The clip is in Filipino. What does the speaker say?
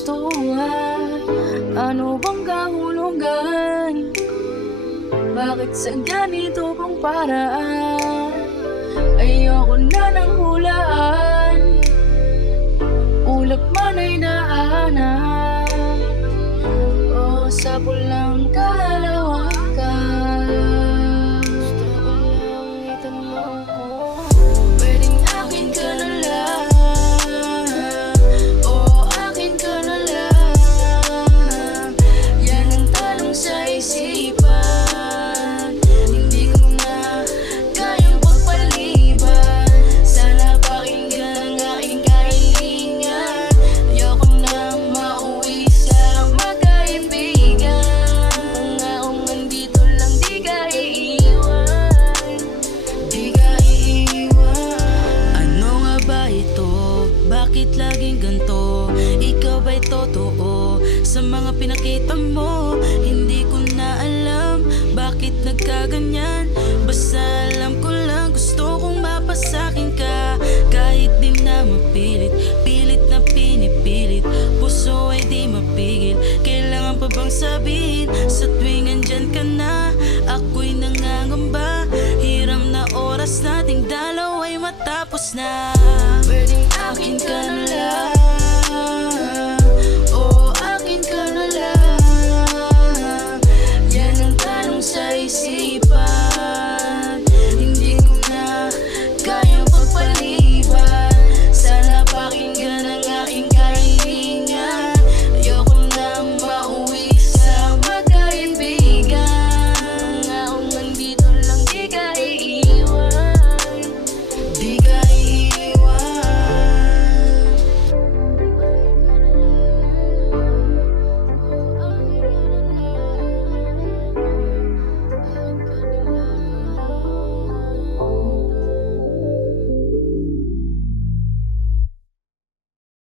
kagustuhan? Ano bang kahulugan? Bakit sa ganito pang paraan? Ayoko na ng hulaan, ulap man ay daanan, o sa pulang kalawakan. Gusto ko lang itanong ko, pwedeng akin ka na lang, o akin ka na lang. Yan ang tanong sa isipan, hindi ko na kayang pagpaliban. Sana pakinggan ang aking kahilingan, ayoko nang mauwi sa magkaibigan. Pangakong nandito lang, di ka iiwan, di ka iiwan. Ano nga ba ito? Bakit laging ganto? Ikaw ba'y totoo sa mga pinakita mo? Hindi ko na alam bakit nagkaganyan. Basta alam ko lang gusto kong mapasakin ka. Kahit di na mapilit, pilit na pinipilit, puso ay di mapigil. Kailangan pa bang sabihin sa tuwing andyan ka na? Ako'y nangangamba, hiram na oras nating dalaw ay matapos na. Pwedeng akin ka na